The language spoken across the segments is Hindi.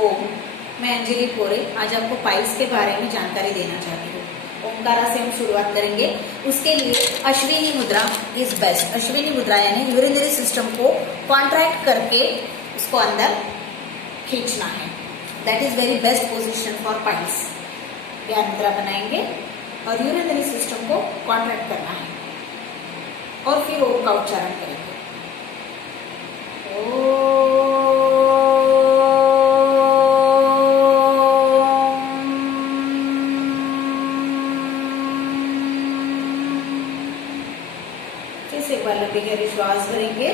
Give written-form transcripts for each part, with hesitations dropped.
ओम। मैं अंजलि पोरे आज आपको पाइल्स के बारे में जानकारी देना चाहती हूँ। ओमकारा से हम शुरुआत करेंगे। उसके लिए अश्विनी मुद्रा इज बेस्ट। अश्विनी मुद्रा यानी यूरिनरी सिस्टम को कॉन्ट्रैक्ट करके उसको अंदर खींचना है। That is very best position for piles. यह मुद्रा बनाएंगे और यूरिनरी सिस्टम को कॉन्ट्रैक्ट करना है और फिर ओम का उच्चारण करेंगे। फिर से एक बार लंबी गहरी श्वास भरेंगे।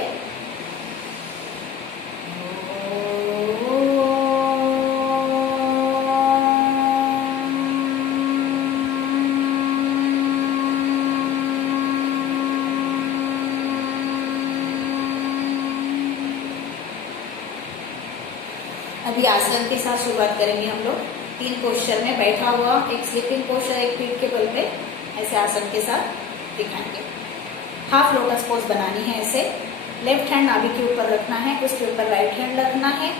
अभी आसन के साथ शुरुआत करेंगे हम लोग। 3 पोस्चर में बैठा हुआ, एक स्लीपिंग पोस्चर, एक पीठ के बल पे, ऐसे आसन के साथ दिखाएंगे। हाफ लोटस पोज बनानी है। ऐसे लेफ्ट हैंड नाभि के ऊपर रखना है, उसके ऊपर राइट हैंड रखना है।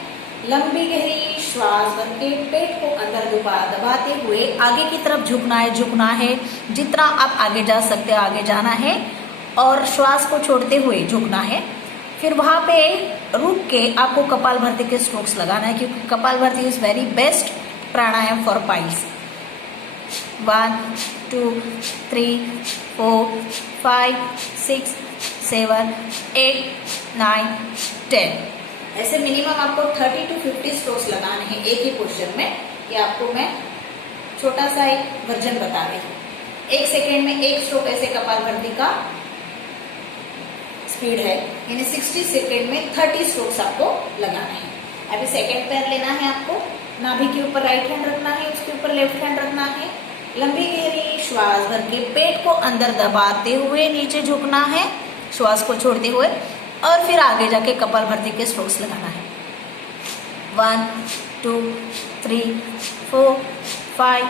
लंबी गहरी श्वास भर के पेट को अंदर दबाते हुए आगे की तरफ झुकना है। जितना आप आगे जा सकते हो आगे जाना है और श्वास को छोड़ते हुए झुकना है। फिर वहां पे रुक के आपको कपालभाति के स्ट्रोक्स लगाना है, क्योंकि kapalbhati is very best pranayama for piles. 1 2 3 4 5 6 7 8 9 10। ऐसे मिनिमम आपको 30 to 50 स्ट्रोक्स लगाने हैं एक ही पोस्चर में। ये आपको मैं छोटा सा एक वर्जन बता रही हूँ। 1 सेकेंड में 1 स्ट्रोक ऐसे कपालभाति का स्पीड है, यानी 60 सेकेंड में 30 स्ट्रोक्स आपको लगाना है। अभी सेकेंड पैर लेना है आपको, नाभि के ऊपर राइट हैंड रखना है, उसके ऊपर लेफ्ट हैंड रखना है। लंबी गहरी श्वास भर के पेट को अंदर दबाते हुए नीचे झुकना है, श्वास को छोड़ते हुए, और फिर आगे जाके कपालभाति के स्ट्रोक्स लगाना है। 1 2 3 4 5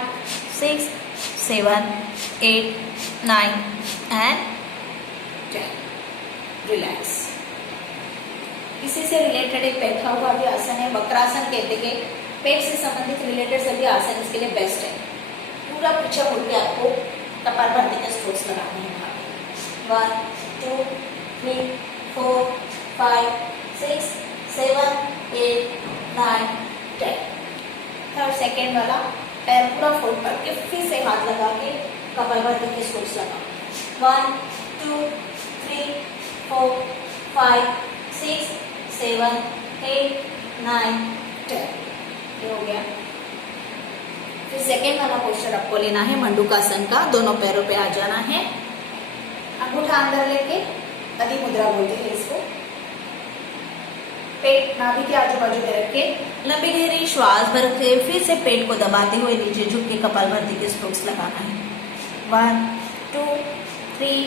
6 7 8 9 एंड 10। रिलैक्स। इसी से रिलेटेड एक बैठा हुआ भी आसन है, वक्रासन कहते हैं। पेट से संबंधित रिलेटेड सभी आसन इसके लिए बेस्ट है। पूरा पीछे मुड़ के आपको कपालभाति के स्ट्रोक्स लगाने हैं। 1 2 3 4 5 6 7 8 9 10। थर्ड सेकेंड वाला पैर पूरा फोल्ड करके फिर से हाथ लगा के कपालभाति के स्ट्रोक्स लगाओ। 1 2 3 4 5 6 7 8 9 10। ये हो गया। फिर सेकेंड वाला पोस्चर आपको लेना है मंडूकासन का। दोनों पैरों पे आ जाना है। अंगूठा अंदर लेके अति मुद्रा बोलते हैं इसको। पेट नाभि के आजू बाजू में रख के लंबी गहरी श्वास भर के फिर से पेट को दबाते हुए नीचे झुक के कपालभाति के स्ट्रोक्स लगाना है। 1 2 3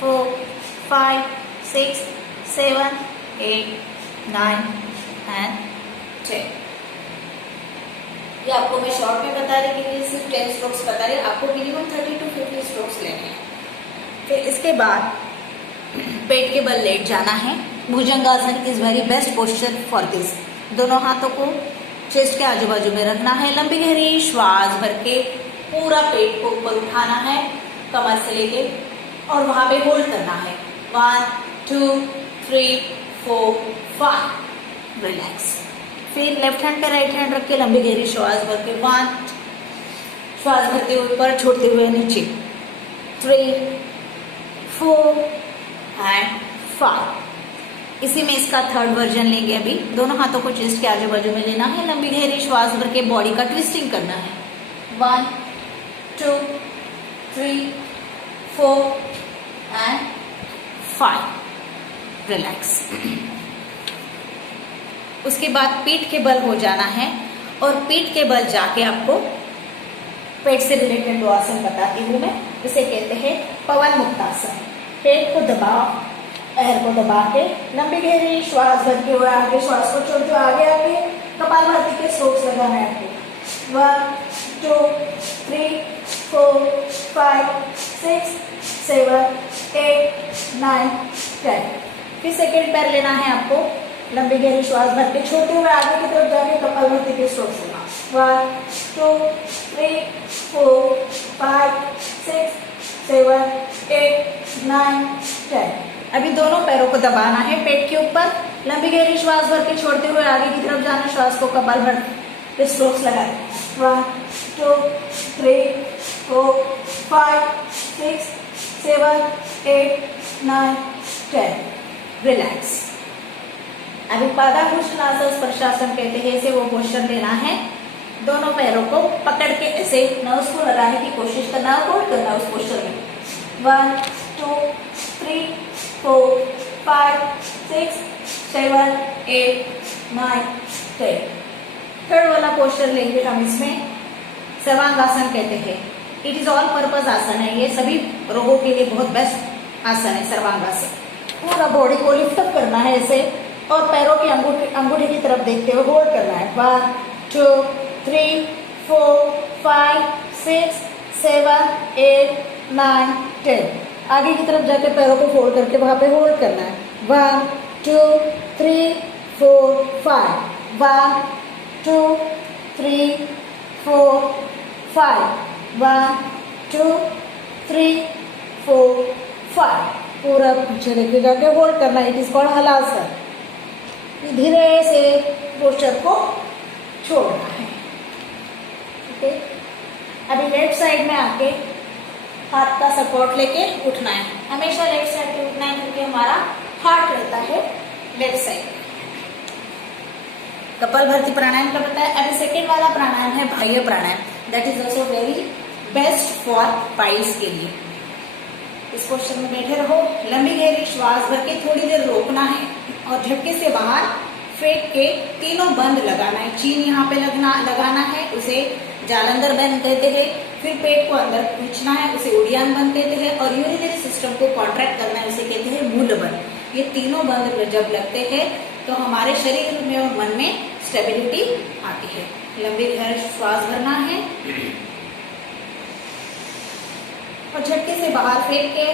4 5 6 7 8 9 एंड 10। ये आपको मैं शॉर्ट में बता रही कि सिर्फ 10 स्ट्रोक्स बता रही, आपको मिनिमम 30 to 50 स्ट्रोक्स लेने हैं। फिर इसके बाद पेट के बल लेट जाना है। Bhujangasana is very best posture for this. दोनों हाथों को चेस्ट के आजू बाजू में रखना है। लंबी गहरी श्वास भर के पूरा पेट को ऊपर उठाना है कमर से लेके और वहां पे होल्ड करना है। 1 2 3 4 5। रिलैक्स। फिर लेफ्ट हैंड पे राइट हैंड रख के लंबी गहरी श्वास भर के 1 श्वास भरते हुए ऊपर, छोड़ते हुए नीचे, 3 4 एंड 5। इसी में इसका थर्ड वर्जन लेंगे। अभी दोनों हाथों को चेस्ट के आजू बाजू में लेना है। लंबी गहरी श्वास भर के बॉडी का ट्विस्टिंग करना है। 1 2 3 4 एंड 5। रिलैक्स। उसके बाद पीठ के बल हो जाना है और पीठ के बल जाके आपको पेट से रिलेटेड 2 आसन बताती हूँ मैं। इसे कहते हैं पवन मुक्तासन। पेट को दबाओ, पैर को दबा के लंबी गहरी श्वास भरते हुए आगे श्वास को छोड़ते हुए आगे आके कपालभाति के स्ट्रोक्स लगाना है आपको। 1 2 3 4 5 6 7 8 9 10। फिर सेकेंड पैर लेना है आपको। लंबी गहरी श्वास भर के छोड़ते हुए आगे की तरफ जाके कपाल भर्ती के स्ट्रोक्स लेना। 1 2 3 4 5 6 7 8 9 10। अभी दोनों पैरों को दबाना है पेट के ऊपर, लंबी गहरी श्वास भर के छोड़ते हुए आगे की तरफ जाना, श्वास को कपाल भर के स्ट्रोक्स लगाए। 1 2 3 4 5 6 7 8 9 10। रिलैक्स। अभी पादाभूषणासन स्पर्शासन कहते हैं, इसे वो पोस्चर लेना है। दोनों पैरों को पकड़ के ऐसे नर्व्स को लगाने की कोशिश करना, होल्ड करना उस पोस्चर में। 1 2 3 4 5 6 7 8 9 10। थर्ड वाला पोस्चर लेंगे हम, इसमें सर्वांगासन कहते हैं। इट इज ऑल पर्पज आसन है, ये सभी रोगों के लिए बहुत बेस्ट आसन है सर्वांगासन। पूरा बॉडी को लिफ्ट अप करना है ऐसे, और पैरों की अंगूठे की तरफ देखते हुए होल्ड करना है। 1 2 3 4 5 6 7 8 9 10। आगे की तरफ जाके पैरों को फोल्ड करके वहां पे होल्ड करना है। 1 2 3 4 5 1 2 3 4 5 1 2 3 4 5। पूरा पीछे लेके जाके होल्ड करना है। It is called halasana. धीरे से पोस्चर को छोड़ना है। ठीक है। अभी लेफ्ट साइड में आके हाथ का सपोर्ट लेके उठना है। हमेशा लेफ्ट साइड पे उठना है क्योंकि हमारा हार्ट रहता है लेफ्ट साइड। कपालभाति प्राणायाम का बताया। अभी सेकेंड वाला प्राणायाम है bahya pranayama. That is also very best for piles के लिए। इस पोस्चर में बैठे रहो, लंबी गहरी श्वास भर के थोड़ी देर रोकना है और झटके से बाहर फेंक के तीनों बंद लगाना है। चीन यहाँ पे लगाना है, उसे जालंधर बंद कहते हैं। फिर पेट को अंदर खींचना है, उसे उड़ियान बंद कहते हैं। और यूरिनरी सिस्टम को कॉन्ट्रैक्ट करना है, उसे कहते हैं मूल बंद। ये तीनों बंद जब लगते हैं तो हमारे शरीर में और मन में स्टेबिलिटी आती है। लंबी गहरी श्वास भरना है और झटके से बाहर फेंक के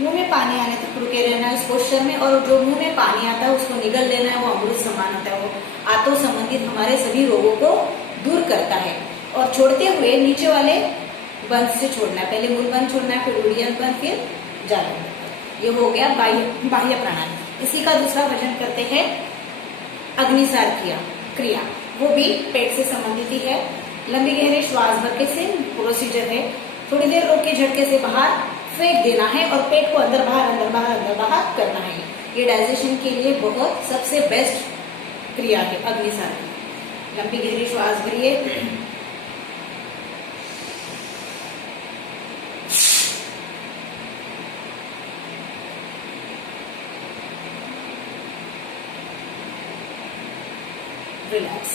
मुंह में पानी आने तक रुके रहना है इस पोस्चर में। और जो मुंह में पानी आता है उसको निगल लेना है, वो अमृत समान होता है। वो आंतों संबंधित हमारे सभी रोगों को दूर करता है। और छोड़ते हुए नीचे वाले बंद से छोड़ना है। पहले मूल बंद छोड़ना है, फिर उड़ियन बंद, फिर जालंधर। ये हो गया बाह्य प्राणायाम। इसी का दूसरा वर्जन करते हैं अग्निसार क्रिया। वो भी पेट से संबंधित ही है। लंबी गहरी श्वास भर के सेम प्रोसीजर है। थोड़ी देर रोक के झटके से बाहर फेंक देना है और पेट को अंदर बाहर करना है। ये डाइजेशन के लिए बहुत सबसे बेस्ट क्रिया है अग्निसार की। लंबी गहरी श्वास भरिए, रिलैक्स।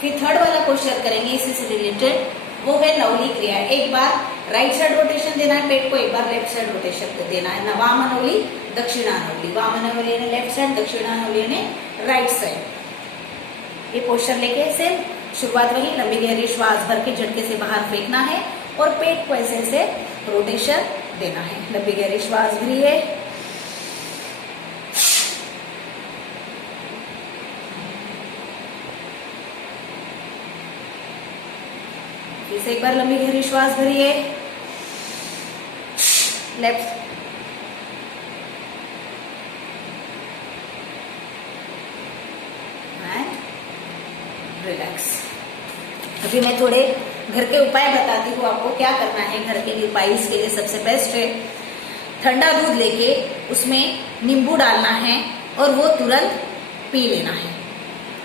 फिर थर्ड वाला क्वेश्चन करेंगे इसी से रिलेटेड, वो है नवली क्रिया। एक बार राइट साइड रोटेशन देना है पेट को, एक बार लेफ्ट साइड रोटेशन देना है। वामनवली दक्षिणानवली। वामनवली यानी लेफ्ट साइड, दक्षिणानवली यानी राइट साइड। ये पोस्चर लेके सेम शुरुआत वही, लंबी गहरी श्वास भर के झटके से बाहर फेंकना है और पेट को ऐसे ऐसे रोटेशन देना है। लंबी गहरी श्वास भरिए, फिर एक बार लंबी गहरी श्वास भरिए, लेफ्ट एंड रिलैक्स। अभी मैं थोड़े घर के उपाय बताती हूँ आपको क्या करना है घर के लिए। पाइल्स के लिए सबसे बेस्ट है ठंडा दूध लेके उसमें नींबू डालना है और वो तुरंत पी लेना है।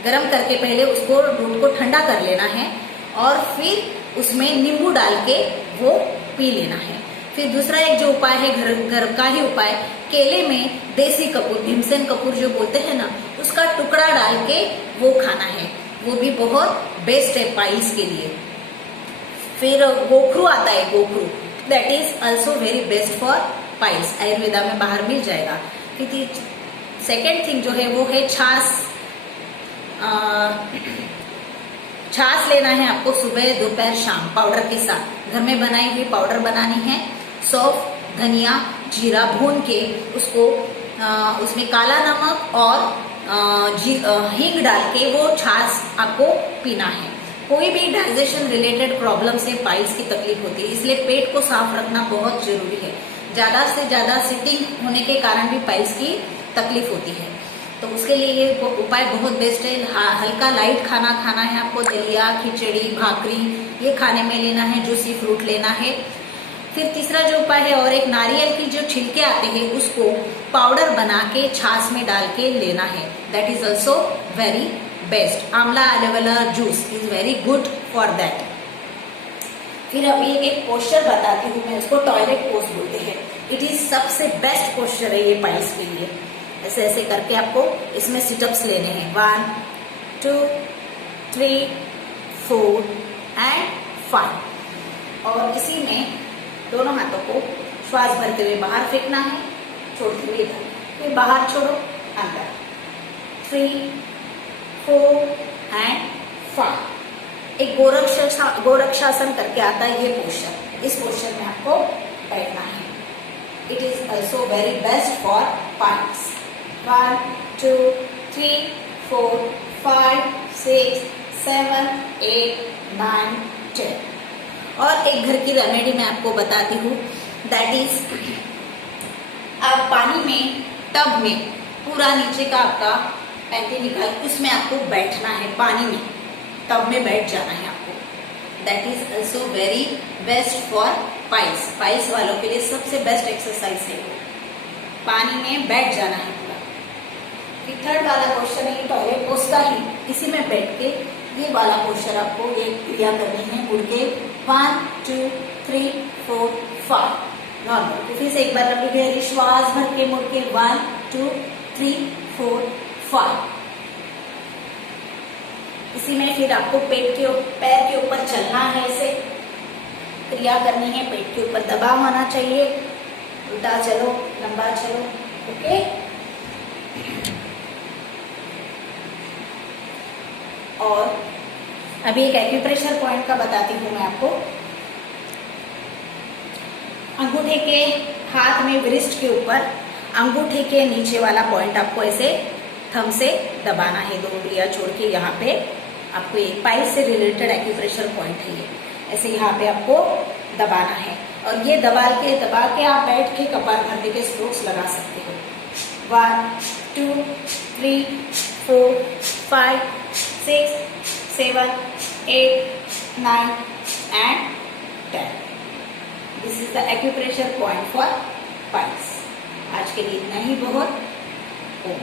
गर्म करके पहले उसको दूध को ठंडा कर लेना है और फिर उसमें नींबू डाल के वो पी लेना है। फिर दूसरा एक जो उपाय है घर का ही उपाय, केले में देसी कपूर, भीमसेन कपूर जो बोलते हैं ना, उसका टुकड़ा डाल के वो खाना है। वो भी बहुत बेस्ट है पाइल्स के लिए। फिर गोखरू आता है, गोखरू, that is also very best for piles. Ayurveda में बाहर मिल जाएगा। फिर सेकेंड थिंग जो है वो है छाछ। छाछ लेना है आपको सुबह दोपहर शाम पाउडर के साथ। घर में बनाई हुई पाउडर बनानी है। सौंफ, धनिया, जीरा भून के उसको उसमें काला नमक और हींग डाल के वो छाछ आपको पीना है। कोई भी डाइजेशन रिलेटेड प्रॉब्लम से पाइल्स की तकलीफ होती है, इसलिए पेट को साफ रखना बहुत जरूरी है। ज्यादा से ज्यादा सिटिंग होने के कारण भी पाइल्स की तकलीफ होती है, तो उसके लिए ये उपाय बहुत बेस्ट है। हल्का लाइट खाना खाना है आपको, दलिया, खिचड़ी, भाकरी ये खाने में लेना है, जूसी फ्रूट लेना है। फिर तीसरा जो उपाय है, और एक नारियल की जो छिलके आते हैं उसको पाउडर बना के छाछ में डाल के लेना है। That is also very best. Amla aloe vera juice is very good for that. फिर अभी एक पोस्चर बताती हूँ मैं, उसको टॉयलेट पोज बोलते हैं। इट इज सबसे बेस्ट पोस्चर है ये पाइल्स के लिए। ऐसे ऐसे करके आपको इसमें सिटअप्स लेने हैं। 1 2 3 4 एंड 5। और इसी में दोनों हाथों को श्वास भरते हुए बाहर फेंकना है, छोड़ते हुए इधर, फिर बाहर छोड़ो, अंदर। 3 4 एंड 5। एक गोरक्षासन करके आता है ये पोस्चर। इस पोस्चर में आपको बैठना है। It is also very best for piles. 1 2 3 4 5 6 7 8 9 10। और एक घर की रेमेडी मैं आपको बताती हूँ, दैट इज आप पानी में, टब में पूरा नीचे का आपका पैंती निकाल, उसमें आपको बैठना है। पानी में टब में बैठ जाना है आपको। That is also very best for piles. Piles वालों के लिए सबसे बेस्ट एक्सरसाइज है, पानी में बैठ जाना है पूरा। फिर थर्ड वाला क्वेश्चन है टॉयलेट पोज का ही, इसी में बैठ के ये वाला पोस्चर आपको ये क्रिया करनी है। मुड़ के 1 2 3 4 5 नॉर्मल। फिर से एक बार लंबी गहरी श्वास भर के मुड़ के 1 2 3 4 5। इसी में फिर आपको पैर के ऊपर चलना है, ऐसे क्रिया करनी है। पेट के ऊपर दबाव आना चाहिए, उल्टा चलो, लंबा चलो। ओके। और अभी एक एक्यूप्रेशर पॉइंट का बताती हूँ मैं आपको। अंगूठे के हाथ में वृष्ट के ऊपर अंगूठे के नीचे वाला पॉइंट आपको ऐसे थंब से दबाना है, 2 उंगलियां छोड़ के। यहाँ पे आपको एक पाइल्स से रिलेटेड एक्यूप्रेशर पॉइंट है ये, ऐसे यहाँ पे आपको दबाना है। और ये दबा के आप बैठ के कपालभाति के स्ट्रोक्स लगा सकते हो। 1 2 3 4 5 6 7 8 9 and 10। This is the acupressure point for piles. आज के लिए इतना ही बहुत। ओम।